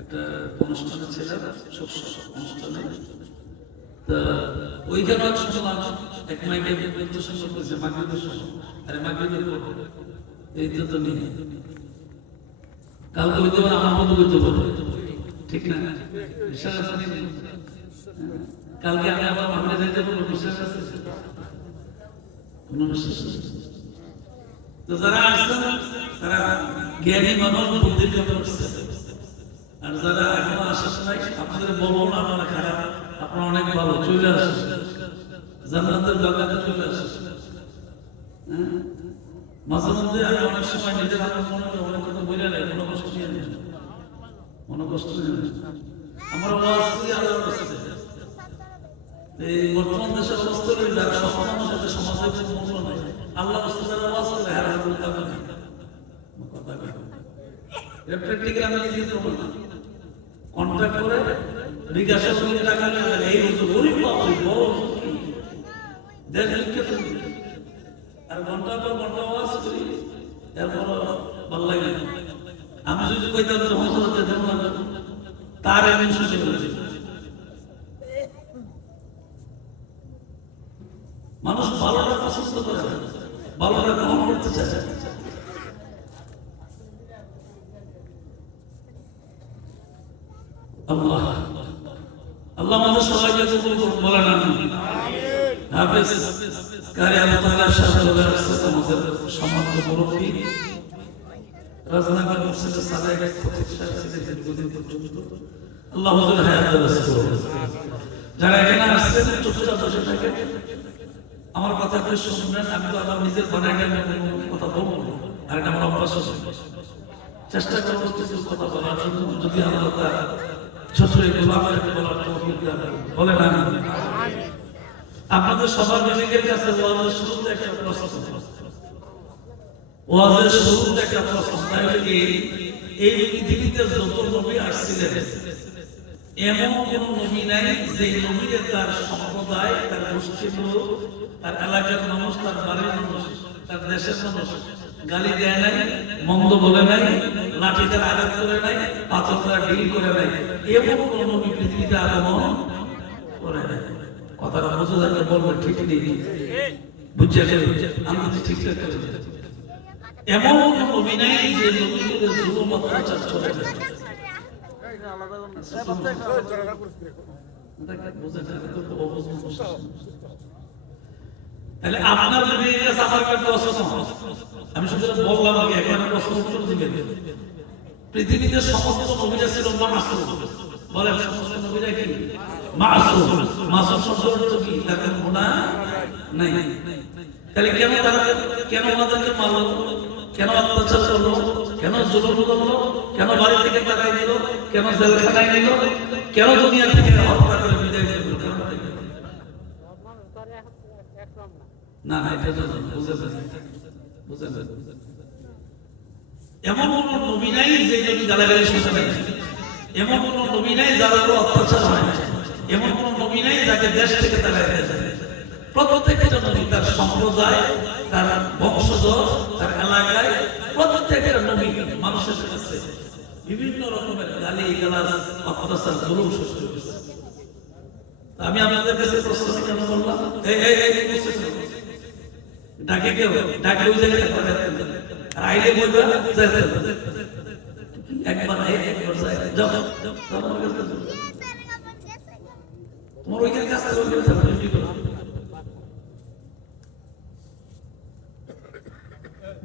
একটা অনুষ্ঠানে ছিলাম, অনুষ্ঠানে ওইখানে শুনলাম এক মাইকে পরিদর্শন করতেছে মাগরিবের সময়। আরে মাগরিবের এই তো নিয়ে কালকে হইতে পারে, আমার মতো হইতে পারে, ঠিক না? বিশ্বাস আছে? কালকে আমি আবার মামলা যাইতে পারবো, বিশ্বাস আছে? কোনো বিশ্বাস আছে? তো যারা আসছেন তারা জ্ঞানী মানুষ, বুদ্ধির কথা উঠছে। আর যারা এখনো আসাস নাই, আপনাদের বলবো না আপনারা খারাপ, আপনারা অনেক ভালো, চলে আসেন জান্নাতের জায়গাতে, চলে আসেন। মাঝে মধ্যে আমি অনেক সময় নিজের হাতে মনে হয় অনেক কথা বলে নেই, কোনো কষ্ট নিয়ে নেই, কোনো কষ্ট নিয়ে নেই। আমার ওয়াজ করি আল্লাহর কাছে। এই বর্তমান দেশের অবস্থা হলে যারা সব মানুষের সাথে সমাজের মূল্য নাই, আল্লাহ বস্তু যারা ওয়াজ করে হারা বলতে হবে না, কথা কয় প্র্যাকটিক্যাল আমি নিজে করব না, কন্ট্যাক্ট করে বিকাশের সঙ্গে টাকা নিয়ে এই বছর গরিব পাবো বড় দেশ লিখে দেবে। আর ঘন্টা পর ঘন্টা ওয়াজ করি, এরপর ভালো লাগে না। আমি যদি কইতাম যে হজরতে দেব না, তার আমি শুনে বলেছি। মানুষ ভালোটা পছন্দ করে, ভালোটা গ্রহণ করতে চায়। আল্লাহ আল্লাহ আমাদের সবাইকে কবুল করুন, বলেন আমিন। হাফেজ কারি আল্লাহ তাআলা সাহেবের সাথে আমাদের সম্মানিত মুরব্বী রাজনগর মসজিদের সাবেক খতিব সাহেব ছিলেন দীর্ঘদিন পর্যন্ত, আল্লাহ হুজুর হায়াত দারাজ করুন। যারা এখানে আসছেন চুপচাপ বসে থাকে, আমার কথা করে শুনবেন। আমি তো আমার নিজের বানাইটা কথা বলবো, আর এটা আমার অভ্যাস, চেষ্টা করবো কিছু কথা বলার জন্য, যদি আল্লাহ তাআলা ছোট এগুলো আমাকে বলার তৌফিক দান করেন, বলেন আমিন। আপনাদের সবার নিজেদের কাছে ওয়াজের শুরুতে একটা প্রশ্ন, ওয়াজের শুরুতে একটা প্রশ্ন, এই পৃথিবীতে যত নবী আসছিলেন এমন কোন নবী নাই যে নবীরে তার সম্প্রদায়, তার গোষ্ঠীর লোক, তার এলাকার মানুষ, তার বাড়ির মানুষ, তার দেশের মানুষ গালি দেয় নাই, মন্দ বলে নাই, লাঠিতে আঘাত করে নাই, পাথর দ্বারা ডিল করে নাই, এমন কোন নবী পৃথিবীতে আগমন করে নাই। কথাটা বোঝা যাচ্ছে, বলবো ঠিক নেই, বুঝছে? আমি যদি ঠিকঠাক করে এমন কোন নবী নাই যে নবীদের জুলুম অত্যাচার চলে যায়। তাহলে আপনার আমি শুধু বললাম আগে, এখন প্রশ্ন উত্তর দিবেন। পৃথিবীতে সমস্ত নবীরা ছিল মাসুম, বলেন সমস্ত নবীরা কি মাসুম? মাসুম শব্দটা কি? তাদের গুনাহ নাই। তাহলে কেন আমাদেরকে মারলো, কেন অত্যাচার করলো, কেন জুলুম করলো, কেন বাড়ি থেকে তাড়াই দিল, কেন জেলখানায় নিল, কেন দুনিয়া থেকে হত্যা করে বিদায় দিল? না এটা তো বুঝেন, এমন কোন নবী নাই যে নবী গালাগালি শুনতে নাই, এমন কোন নবী নাই যার উপর অত্যাচার হয় না, এমন কোন নবী নাই যাকে দেশ থেকে তাড়াই দেয়। প্রত্যেকটা নবী তার সম্প্রদায়, তার বংশধর, তার এলাকায় প্রত্যেকটা নবী মানুষের কাছে বিভিন্ন রকমের গালি গালাজ, অত্যাচার, জুলুম সহ্য করেছে। আমি আপনাদের কাছে প্রশ্ন কেন বললাম, ডাকে কেউ ডাকে ওই জায়গায় আইলে বলবে একবার তোমার ওইখানে কাজ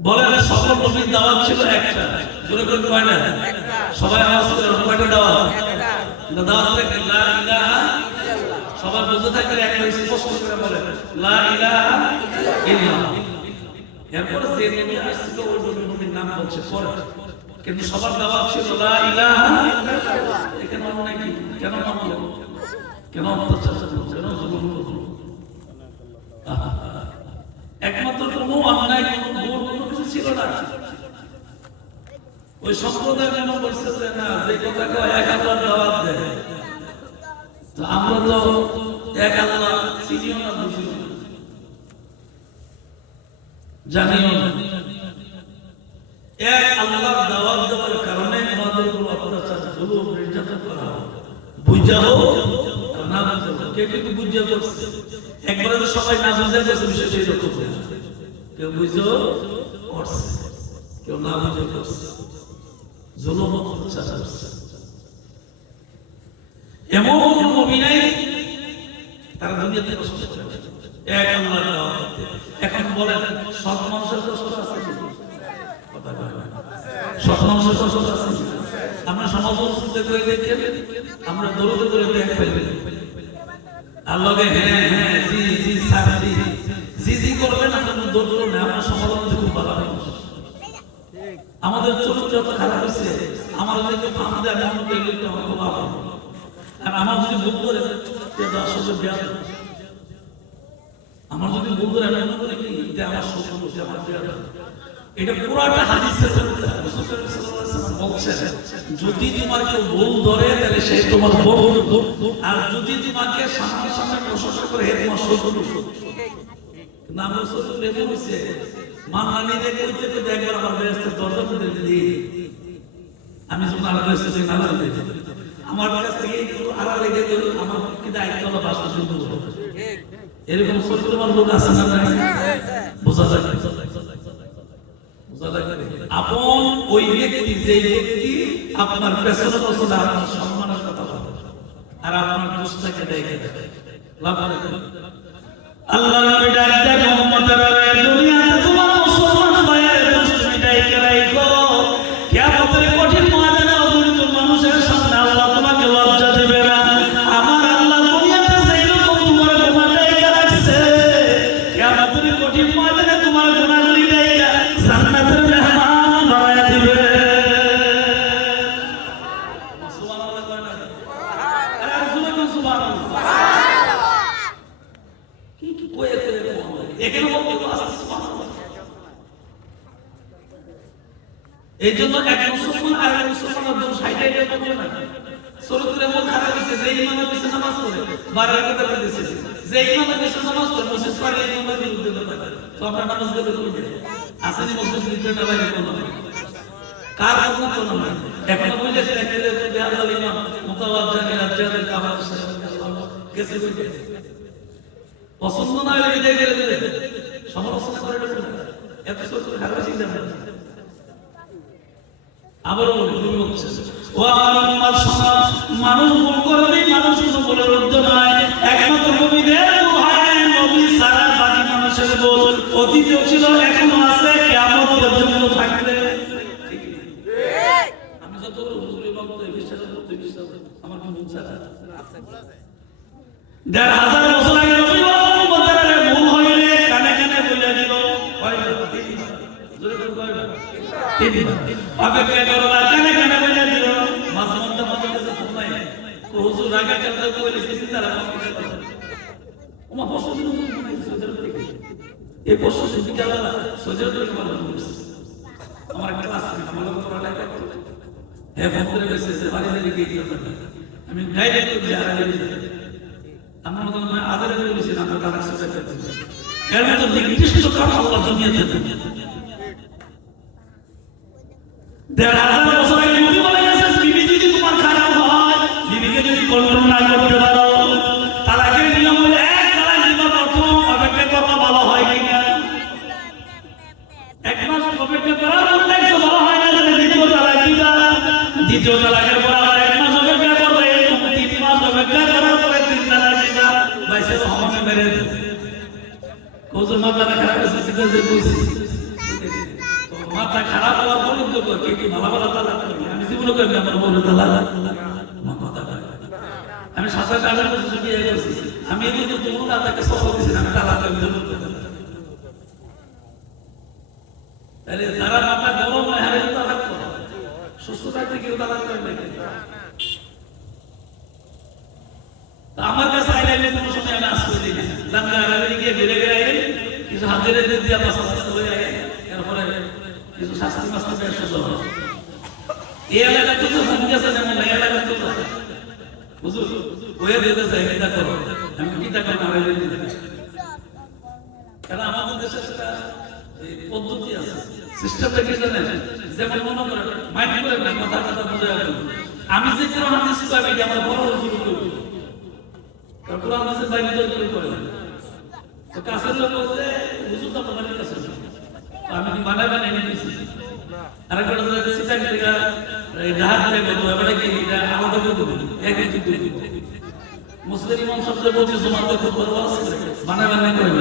বলে সকল নবীর দাওয়াত ছিল একটা, জোরে করে কয় না? সবাই আওয়াজ করে কয়টা দাওয়াত? দাওয়াত থেকে লা ইলাহা, সবাই বুঝে থাকলে একবার স্পষ্ট করে বলে লা ইলাহা ইল্লাল্লাহ। এরপরে যে নবী আসছিল ওই নবীর নাম বলছে পরে, কিন্তু সবার দাওয়াত ছিল লা ইলাহা ইল্লাল্লাহ। এখানে অনেক কেন মানলো, কেন অত্যাচার করলো, কেন জুলুম করলো? একমাত্র কোনো অন্যায়, কোনো কিছু ছিল না। ওই সম্প্রদায় যেন বলছে যে না, যে কথাকে এক আল্লাহর দাওয়াত দেয়, তো আমরা তো এক আল্লাহ চিনিও না, বুঝিও না, জানিও না। এক আল্লাহর দাওয়াত দেওয়ার কারণে আমাদের উপর অত্যাচার জুলুম নির্যাতন করা হয়, বুঝা হোক আর না বুঝা হোক। কেউ কেউ বুঝা করছে, একবারে তো সবাই না বুঝা করছে, বিষয়টা এরকম না। কেউ বুঝো করছে, কেউ না বুঝে করছে, জুলুম অত্যাচার করছে। এমন কোন নবী নাই তারা দুনিয়াতে কষ্ট করে এক আল্লাহর দাওয়াত দিতে। এখন বলেন সৎ মানুষের কষ্ট আছে কি? কথা বলেন, সৎ মানুষের কষ্ট আছে কি? আমরা সমাজ অবস্থিত করে দেখেন, আমরা দৌড়তে দৌড়ে ব্যাগ ফেলবে আল্লাহকে হ্যাঁ হ্যাঁ জি জি স্যার জি জি জি করবেন, আপনার দৌড় না। আমরা সমাজ মধ্যে খুব ভালো মানুষ, আমাদের চরিত্র এত খারাপ হয়েছে, আমার ওদেরকে ফাঁক দেয় আমি মনে করি এটা আমার খুব ভালো। আর আমার যদি ভুল করে আসলে ব্যাগ, আমার যদি ভুল করে আমি মনে করি কি এটা আমার শোক, আমার ব্যাগ। এটা পুরাটা হাদিসের বলছেন, যদি তোমার কেউ ভুল ধরে তাহলে সে তোমার বন্ধু, আর যদি তোমাকে সামনে সামনে প্রশংসা করে তোমার শত্রু। নাম শত্রু লেবু হয়েছে মান্নানি দেখে কইতে কইতে একবার আমার বেহেশতের দরজা খুলে দিই, আমি যখন আলাদা এসেছি নালা দিতে আমার কাছ থেকে একটু আড়ালে গেলে আমার কিন্তু একতলা বাসা শুরু করবো। এরকম চরিত্রবান লোক আছে না? বোঝা যায় আপন ওই ব্যক্তি, যে ব্যক্তি আপনার পেছনে বসে আপনার সম্মানের কথা বলে আর আপনার দোষটাকে দেখে লাভ করে। আল্লাহ নবী ডাক দেন উম্মতেরা, দুনিয়াতে তোমার মুসলমান ভাইয়ের দোষ তুমি ডাইকে রাখো, কিয়ামতের কঠিন ময়দানে অগণিত মানুষের সামনে আল্লাহ তোমাকে লজ্জা দেবে না। আমার আল্লাহ দুনিয়াতে যেরকম তোমার গুনাহ ডাইকে রাখছে, কিয়ামতের কঠিন ময়দানে তোমার গুনাহগুলি ডাইকা জান্নাতের মেহমান বানায়া দিবে। সুবহানাল্লাহ কয় না? আরে রাসূলুল্লাহ সুবহানাল্লাহ কি কি কয়ে এখানে বলতে আসছে সুবহানাল্লাহ। এই জন্য এক মুসলমান আর এক মুসলমানের দোষ হাইটাই বলবে না। চরিত্রের মধ্যে খারাপ হয়েছে, যে ইমামের পিছনে নামাজ পড়ে বারবার কথা বলতেছে, যে ইমামের পিছনে নামাজ পড়ে মসজিদ পারে ইমামের বিরুদ্ধে কথা বলে, তো আমরা নামাজ গেলে করবে আসেনি মসজিদ ভিতরে না বাইরে কোনো কার কোনো কোনো না। এখন বুঝেছে একবারে বেহাল ইমাম মুতাওয়াজ্জিহ রাজ্জালের কামাল গেছে কইতে পছন্দ না হলে বিদায় করে দিলে সমালোচনা করে না, এত চরিত্র খারাপ হয়েছে না। আবার বলছে ও আমার উম্মত শোনো, মানুষ ভুল করবে, মানুষ কোনো ভুলের ঊর্ধ্বে নয়, একমাত্র নবীদের ভুল হয়, নবী ছাড়া বাকি মানুষের ভুল অতীতেও ছিল, এখনো আছে, কিয়ামত পর্যন্ত থাকবে। আমি যত হুজুরের বক্তব্য বিশ্বাস করতে বিশ্বাস আমার কোনো ভুল ছাড়া ১,৫০০ বছর আগে নবী বলেন ভুল হইলে কানে কানে বলে দিল অপেক্ষা করো না, কানে কানে বলে দিল মাঝে মধ্যে মধ্যে ফোন নাই হুজুর আগে কানে বলে দিয়েছি তারা আমার বছর দিন এই বছর বিকালে সজের আমার ক্লাস আমার পড়ালেখা করতে হ্যাঁ ফোন করে গেছে বাড়িতে গিয়ে আমি ডাইরেক্ট আমার মতো আদারে বলেছেন আমরা তারা সাথে এর মতো নির্দিষ্ট কারণ আল্লাহ দুনিয়াতে ১,৫০০ বছর আগে নবী বলে গেছেন, বিবি যদি তোমার খারাপ হয়, বিবিকে যদি কন্ট্রোল না করতে পারো, তালাকের নিয়ম হলো এক তালাক দিবা, প্রথম অপেক্ষা করবা ভালো হয় কিনা, ১ মাস অপেক্ষা করার পর দেখছো ভালো হয় না, দ্বিতীয় তালাক দিবা, দ্বিতীয় তালাকের পর আবার ১ মাস অপেক্ষা করবে, ৩ মাস অপেক্ষা করার পরে ৩ তালাক দিবা, বাইসে হমনে মেরে কোজো মাথা খারাপ হয়েছে যে কইছি মাথা খারাপ হওয়ার পর্যন্ত কে কি ভালো ভালো তালাক করবে, আমি জীবনে কই আমার বলে তালাক মাথা আমি সাথে সাথে বলছি বিয়ে করছি, আমি এই যে তুমি তাকে সফল দিছি আমি তালাক করতে তাহলে যারা মাথা গরম হয় হারে তালাক করে, সুস্থ থাকতে কেউ তালাক করে না। আমার কাছে আইলে কোনো সময় আমি আসতে দিই না, দাঙ্গা আগামী গিয়ে ঘুরে ঘুরে কিছু হাজিরে দিয়ে আমার সমস্যা হয়ে যায়, এরপরে কিছু শাস্তি মাস্তি বেশ সুন্দর হয়। এই এলাকায় তো ভূমি আছে যেমন এই এলাকায় তো হুজুর ওয়ে দিতে চাই কিতা করো, আমি কিতা করো না হইলে দিতে, কারণ আমাদের দেশে একটা পদ্ধতি আছে, সিস্টেমটা কি জানেন, যেমন মনে করেন মাইন্ড করে না কথা কথা বুঝে যাবেন আমি যে কোরআন হাদিস পাবি যে আমার বড় শুরু করব কারণ কোরআন হাদিসের বাইরে জোর করে তো কাছের লোক বলতে হুজুর তো আমাদের কাছে আমি কি বানাবে না নিয়েছি আর একটা কথা সিস্টেম থেকে জাহাজ করে বলবো এবারে কি এটা আমাদের বলবো এক এক দুই মুসলিম ইমাম সবচেয়ে বলছে জুমাতে খুব বড় আছে বানাবে না করে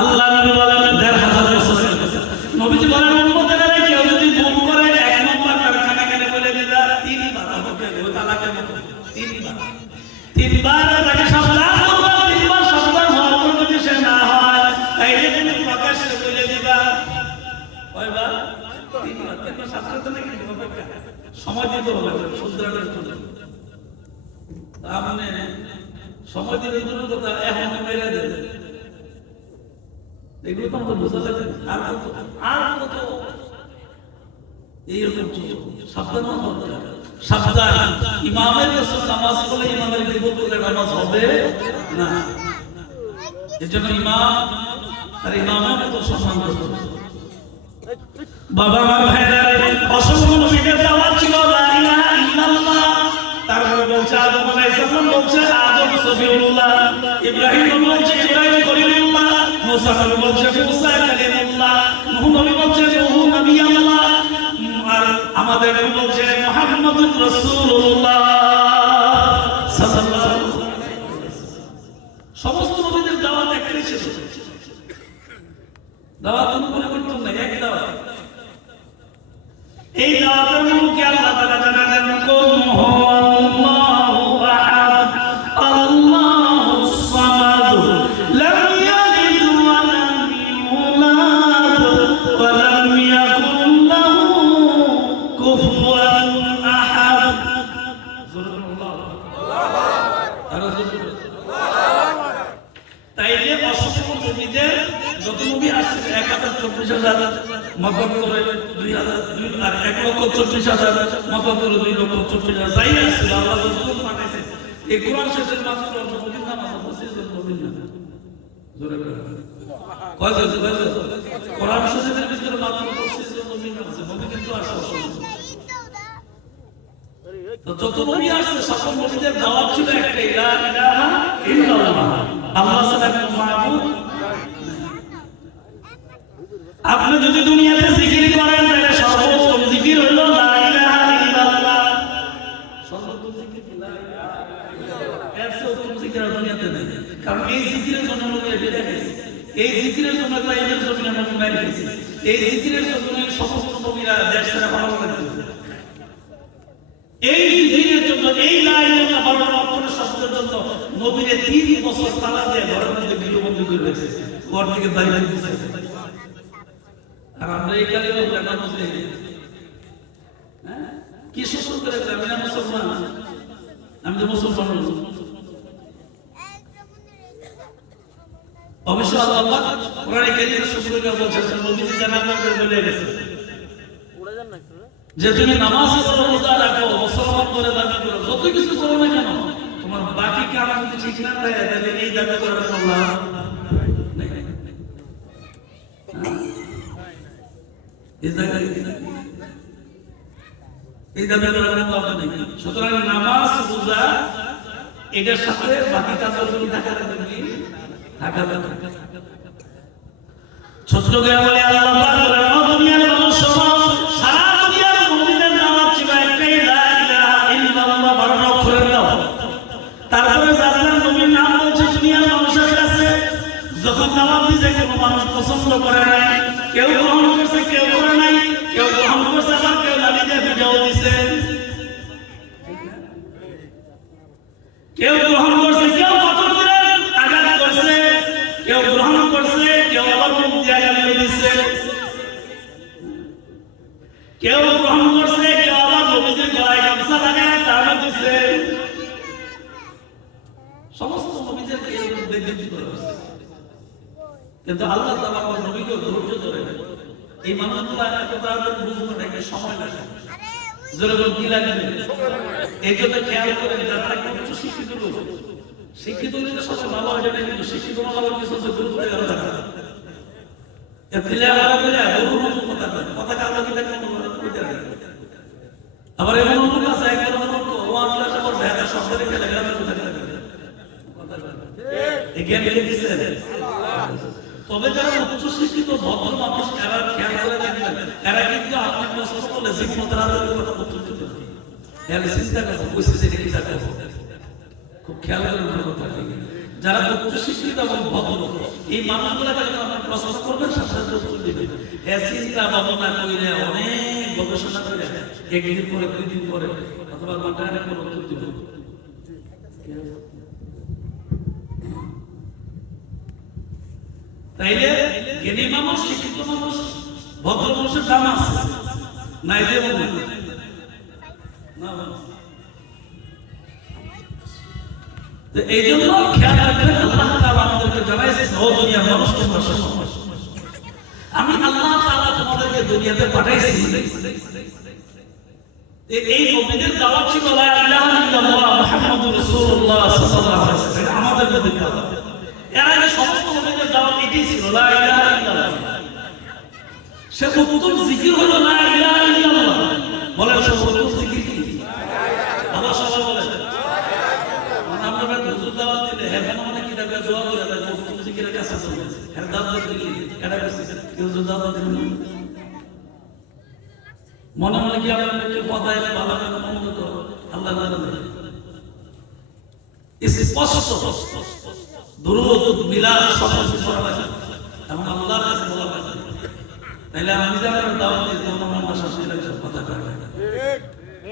আল্লাহ নবী বলেন ১৫০০ বছরের কথা নবীজি বলেন উম্মতেরা কেউ যদি ভুল করে এক নম্বর কারখানা কেনে বলে দিলা তিনবার হবে ওই তালাকের মতো তিনবার তাকে সাবধান করবা তিনবার সাবধান হওয়ার পর যদি সে না হয় তাইলে তুমি প্রকাশ্যে বলে দিবা কয়বার তিনবার সাবধান নাকি সময় দিতে হবে শুধরানোর জন্য তার মানে সময় দিলে জন্য তো তার এখন মেরে দেবে এগুলো তো আমাদের বোঝা লাগে আর কত এইরকম সাবধান সাবধান ইমামের কাছে নামাজ পড়লে ইমামের বিপদ করলে নামাজ হবে না এই জন্য ইমাম আর ইমামের তো সম্মান করতে হবে বাবা আমার ভাইরা অসংখ্য নবীদের দাওয়াত ছিল লা ইলাহা ইল্লাল্লাহ তারপরে বলছে আদম আলাইহিস সালাম বলছে আদম সফিউল্লাহ ইব্রাহিম বলছে ইব্রাহিম খলিলুল্লাহ মুসা বলছে মুসা কালিমুল্লাহ নূহ নবী বলছে নূহ নবী আল্লাহ আর আমাদের নবী বলছে মুহাম্মদুর রাসূলুল্লাহ সাল্লাল্লাহু আলাইহি সমস্ত নবীদের দাওয়াত একটাই ছিল দাওয়াত কোনো পরিবর্তন নাই এক দাওয়াত এই দাওয়াতের মূলকে আল্লাহ তাআলা জানালেন কুল হুয়াল্লাহু আহাদ আল্লাহুস সামাদ লাম ইয়ালিদ ওয়া লাম ইউলাদ ওয়া লাম ইয়াকুল লাহু কুফুয়ান আহাদ তাইলে অসংখ্য নবীদের যত নবী আসছে ১,২৪,০০০ মকম করে ২,০০০ আর ১,৪৪,০০০ মকম করে ২,৪৪,০০০ যাই আসছিল আল্লাহ রাসূল পাঠাইছে এই কোরআন শেষের মাত্র নবীর নাম আছে ২৫ নবীর নাম জোরে করে কয়জন কোরআন শেষের ভিতরে মাত্র ২৫ নবীর নাম আছে নবী কিন্তু আসছে তো যত নবী আসছে সকল নবীদের দাওয়াত ছিল একটাই লা ইলাহা ইল্লাল্লাহ আল্লাহ ছাড়া কোনো মাবুদ আপনি যদি দুনিয়াতে জিকির করেন তাহলে সর্বোত্তম জিকির হলো লা ইলাহা ইল্লাল্লাহ সর্বোত্তম জিকির কি লা ইলাহা ইল্লাল্লাহ এর চেয়ে উত্তম জিকির দুনিয়াতে নেই কারণ এই জিকিরের জন্য নবী বেঁচে গেছে এই জিকিরের জন্য তাইয়ের জমিনে নবী মারা গেছে এই জিকিরের জন্য সমস্ত নবীরা দেশ ছেড়ে পালাতে গেছে এই জিকিরের জন্য এই লা ইলাহা ইল্লাল্লাহ অক্ষরের শব্দের জন্য নবীরে ৩ বছর তালা দিয়ে ঘরের মধ্যে গৃহবন্দী করে রেখেছে ঘর থেকে বাইরে দিয়েছে আর আমরা এই কালে কি সুস্থ করে আমি না মুসলমান আমি তো মুসলমান অবশ্য আল্লাহ কোরআনে কারীমে শুরু করে বলছেন নবীজি জানাবেন বলে গেছে যে তুমি নামাজ পড়ো রোজা রাখো মুসলমান করে দাবি করো যত কিছু করো না কেন তোমার বাকি কাজ যদি ঠিক না থাকে তাহলে এই দাবি করার আল্লাহ এই দাবি করার আল্লাহ নেই সুতরাং নামাজ রোজা এটার সাথে বাকি কাজগুলো থাকার জন্য ছোট করে বলে আল্লাহ পাক দুনিয়ার মানুষ সারা দুনিয়ার মুমিনের নামাজ ছিল একটাই লা ইলাহা ইল্লাল্লাহ 12 অক্ষরের নাম তারপরে যারা নবীর নাম বলছে দুনিয়ার মানুষের কাছে যখন নামাজ দিছে কোনো মানুষ পছন্দ করে নাই কেউ গ্রহণ করছে কেউ করে নাই কেউ গ্রহণ করছে আবার কেউ গালি দিয়ে ভিডিও দিছে কেউ গ্রহণ করছে কেউ পাথর দিয়ে আঘাত করছে কেউ গ্রহণ করছে কেউ আবার মুখ দিয়ে গালি দিছে কেউ গ্রহণ করছে কেউ আবার নবীজির গলায় গামছা লাগায় টানা দিছে সমস্ত নবীদের এরকম বেজ্জতি করা হয়েছে কিন্তু আল্লাহ তাআলা আমার নবীকে ধৈর্য ধরে এই মানুষগুলো এত তাড়াতাড়ি বুঝবে না একটা সময় লাগে যেরকম কি লাগে এই জন্য খেয়াল করে যারা একটু শিক্ষিত লোক শিক্ষিত হলে সবচেয়ে ভালো হয় এটা কিন্তু শিক্ষিত না হলে কিছু গুরুত্ব দেওয়া যায় এপ্রিলে আলাদা করে বহু নতুন কথা কয়, কথা কালো কি থাকে কইতে রাখে। আবার এমন লোক আছে একবার লোক ওয়ান ক্লাস আবার ভেদা শব্দে গেলে গ্রামে কথা কয়। এই জ্ঞান দিয়ে দিছে তবে যারা উচ্চ শিক্ষিত ভদ্র মানুষ এরা খেয়াল করে দেখবেন এরা কিন্তু আপনার প্রশ্ন করলে জীবনতার আলোকে কথা উত্তর দিতে পারে। এরা চিন্তা করে কইছে যে কি জায়গা খুব খেয়াল করে কথা বলে। যারা উচ্চ শিক্ষিত এবং ভদ্র এই মানুষগুলোকে যখন আপনি প্রশ্ন করবেন সাথে সাথে উত্তর দিবেন। এর চিন্তা ভাবনা করে অনেক গবেষণা করে একদিন পরে দুই দিন পরে অথবা ঘন্টাখানেক পরে উত্তর দিবেন। তাইলে জ্ঞানী মানুষ শিক্ষিত মানুষ ভদ্র মানুষের দাম আছে নাই যে না। এই জন্য খেয়াল রাখবেন আল্লাহ তাআলা আমাদেরকে জানাইছে ও দুনিয়ার মানুষ তোমরা সমান। আমি আল্লাহ তাআলা তোমাদেরকে দুনিয়াতে পাঠাইছি এই নবীদের দাওয়াত ছিল লা ইলাহা ইল্লাল্লাহ মুহাম্মাদুর রাসূলুল্লাহ সাল্লাল্লাহু আলাইহি ওয়াসাল্লাম আমাদের দাওয়াত। এর আগে সমস্ত নবীদের দাওয়াত এটাই ছিল লা ইলাহা ইল্লাল্লাহ। সে উত্তম জিকির হলো লা ইলাহা ইল্লাল্লাহ। বলে সর্বোত্তম জিকির কি? আল্লাহ সবাই বলে মানে আমরা হুজুর দাওয়াত দিলে হেভেন মানে কি দাবে দোয়া করে দেয় উত্তম জিকিরের কাছে চলে এর দাওয়াত দিলে এটা বেশি হুজুর দাওয়াত দিলে মনে মনে কি আপনাদের কথা এলে ভালো করে মনে করো আল্লাহ জানে স্পষ্ট দুরূদ মিলাদ সব কিছু করা লাগে এবং আল্লাহর কাছে বলা লাগে। তাইলে আমি যা করে দাওয়াত দিই তখন আমার ভাষা শুনে লাগে কথা কয় ঠিক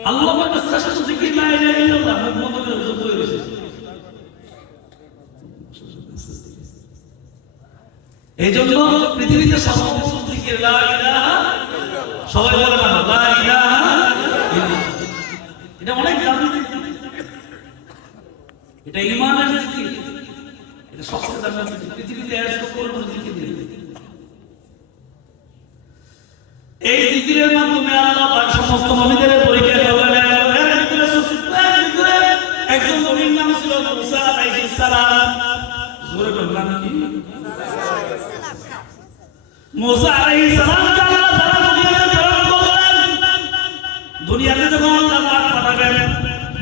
আল্লাহ পাকের শ্রেষ্ঠ জিকির লা ইলাহা ইল্লাল্লাহ মুখ বন্ধ করে বই রয়েছে। এইজন্য পৃথিবীতে সর্বোত্তম জিকির লা ইলাহা সবাই বলে না লা ইলাহা ইল্লাল্লাহ। এটা অনেক দামি জিকির, এটা ঈমানের জিকির, এটা সবচেয়ে দামি জিকির। পৃথিবীতে এর সকল জিকির নেই। এই জিকিরের মাধ্যমে আল্লাহ পাক সমস্ত নবীদের পরীক্ষা করলেন। এর ভিতরে একজন নবীর নাম ছিল মুসা আলাইহিস সালাম। জোরে বললাম কি? মুসা আলাইহিস সালাম দুনিয়াতে যখন আল্লাহ পাক পাঠাবেন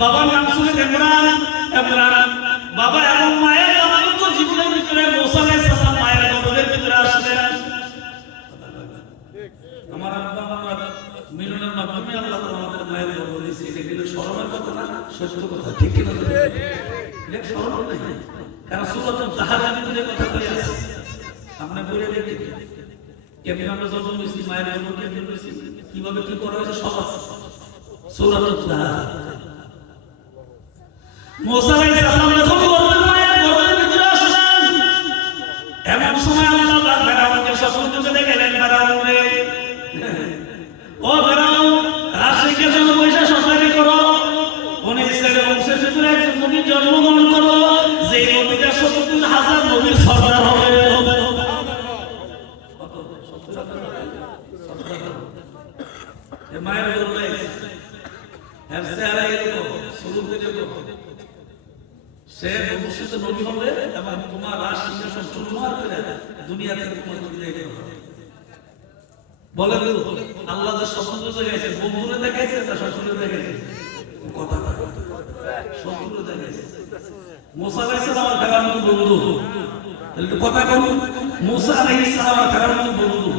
বাবার নাম ছিল ইমরান। ইমরান বাবা এবং মায়ের দাম্পত্য জীবনের ভিতরে মুসা আলাইহিস সালাম মায়ের গর্ভের ভিতরে আসলেন। আমার আব্বা আমার মিলনের মাধ্যমে আল্লাহ আমাদের মায়ের গর্ভ দিয়েছে। এটা কিন্তু শরমের কথা না, সত্য কথা। ঠিক কি না? এটা শরম নাই, কারণ সূরাতুল তাহারির ভিতরে কথা বলে আছে। আপনি বলে দেখেন কেমন আমরা জন্ম হয়েছি, মায়ের গর্ভ কেমন হয়েছি, কিভাবে কি করা হয়েছে সব আছে সূরাতুল তাহার। মুসা আলাইহিস সালাম যখন মায়ের গর্ভের ভিতরে আসলেন এমন সময় আল্লাহ পাক ফেরাউনকে স্বপ্ন দেখে গেলেন। ফেরাউন রে ও ফেরাউন রাষ্ট্রকে জন্য পয়সা সরকারি করো, বনি ইসরায়েলের বংশের ভিতরে একজন নবী জন্মগ্রহণ করো, যে নবীটা ৭০,০০০ নবীর সরদার হবে। মায়ের গর্ভে সে ভবিষ্যতে নবী হবে এবং তোমার রাজ সিংহাসন চুরমার করে দুনিয়া থেকে তোমার বলে আল্লাহ যে স্বপ্ন দেখাইছে বন্ধুরে দেখাইছে তা শ্বশুরে দেখাইছে কথা শ্বশুরে দেখাইছে। মুসা আলাইহিস সালাম আর ফেরাউন বন্ধু তাহলে কথা কোন মুসা আলাইহিস সালাম আর ফেরাউন বন্ধু।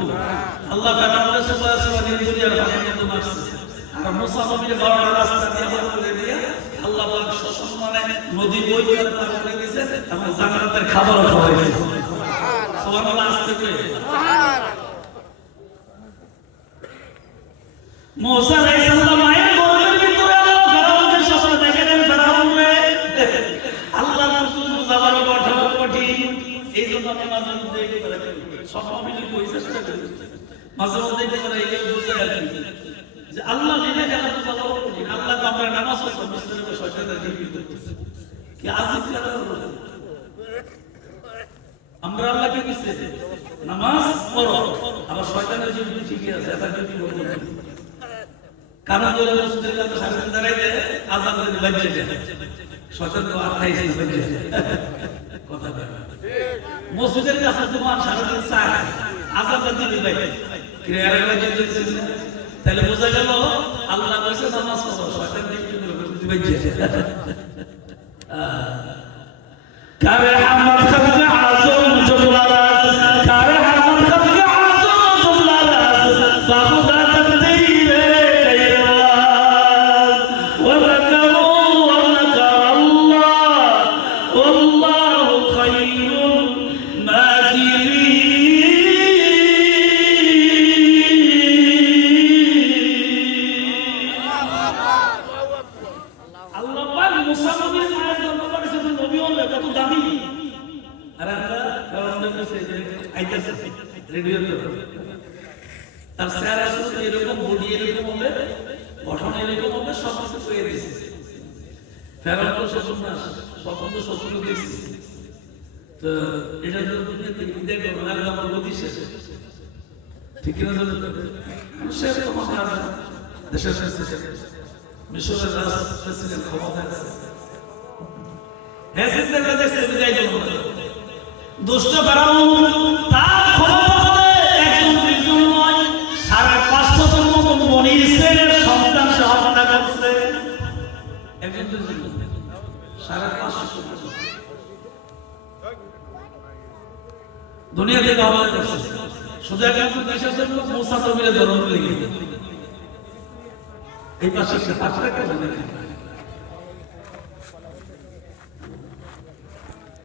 আল্লাহ ফেরাউনকে সুবহানাহু দুনিয়ার বানানো মারছে আর মুসা নবীর বারোটা রাস্তা দিয়ে বলে দিয়ে আল্লাহ পাক সম্মানে নদী বই করে পার করে দিয়েছে এবং জান্নাতের খাবারও খাওয়াইছে। সুবহানাল্লাহ আস্তে করে মুসা আলাইহিস সালাম মায়ের গর্ভের ভিতরে ফেরাউনকে স্বপ্ন দেখেন। ফেরাউন রে আল্লাহ রাসূল বুঝাবার কঠিন। এই জন্য আমি মাঝে মধ্যে এই করে স্বপ্ন মিলি কইছে মাঝে মধ্যে এই করে এই বুঝতে পারি যে আল্লাহ বিনা জানা বুঝাবার কঠিন। আল্লাহ তো আমরা নামাজ পড়তে বুঝতে পারি শয়তানের দিকে কি আজিব কথা বলে আমরা আল্লাহকে বুঝতে নামাজ পড়ো আবার শয়তানের যুক্তি ঠিকই আছে এটা যদি বলবো কারণ বলে মসজিদের কাছে সামনে দাঁড়াইলে আযান করে বাজে যায় শয়তান তো আর খাইছে বাজে কথা বলে মসজিদের কাছে তোমার সারাদিন চা আযাব দিতে ভাই ক্রিয়ার লাগে দিতেছিল তাহলে বোঝা গেল আল্লাহ কইছে নামাজ পড়ো শয়তান দিতে দিবে কারে আমার খালকে আযম জবলারাত কারে আমার খালকে আযম জবলারাত বাহুদা তাকদীরে কায়রাত ওয়া যাকারু ওয়া যাকার আল্লাহ আল্লাহু খায়রুল মাকিরিন আল্লাহ পাক মুসা নবীর আয়াত বর্ণনা করেছেন নবী হলে কত দামি আর আমরা কারণ কাছে আইতাছে রেডিওতে তার স্যার আসলে এরকম বডি এরকম হবে গঠন এরকম হবে সব কিছু পেয়ে দিয়েছে ফেরার তো শ্বশুর না স্বপ্ন তো শ্বশুর দেখছি তো এটা তো দুনিয়াতে দেখো না আমার গতি শেষ ঠিক না জানো সে তো মহারাজ দেশের মিশরের প্রেসিডেন্ট ক্ষমতা আছে হেসিদের কাছে বিদায় দেব দুষ্ট ফেরাউন তার ক্ষমতা একজন দুইজন নয় 550 জন মত বনি ইসরাইলের সন্তান সহ হত্যা করছে একজন দুইজন 550 দুনিয়াতে দাওয়াত করছে শুধু একজন দেশের জন্য মুসা নবীর ধর্ম লেগে এই পাশে একটা পাশে একটা